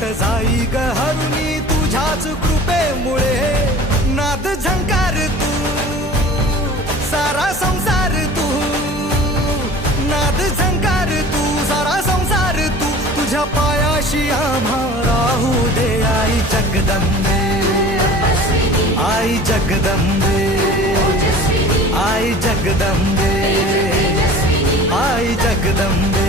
संकट जाई ग हरुनी तुझ्याच कृपेमुळे नाद झंकार तू सारा संसार तू नाद झंकार तू सारा संसार तू तुझ्या पायाशी आम्हा राहू दे आई जगदंबे आई जगदंबे आई जगदंबे आई जगदंबे